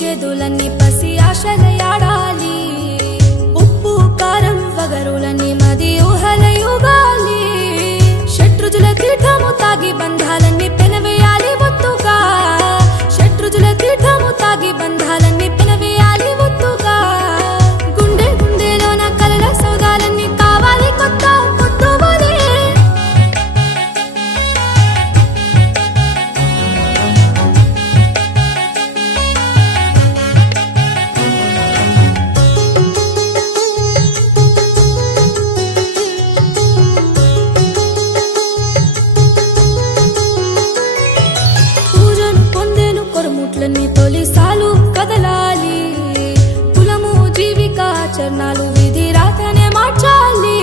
చేదులన్నీ పసి ఆశలయాడాలి ఉప్పు కారం వగరులన్నీ మది ఊహలయుగాలి శత్రుజుల తీర్థము తాగి బంధాలన్నీ పెనవేయాలి ఒత్తుగా శత్రుజుల తీర్థము తాగి బంధాలన్నీ పెనవేయాలి ఒత్తుగా గుండె గుండెలోన కలల సౌదాలన్నీ కావాలి కొత్త పొద్దువలే పూజను పొందేను కొరముట్లన్నీ తొలిసాలు కదలాలి కులము జీవిక చరణాలు విధి రాతనే మార్చాలి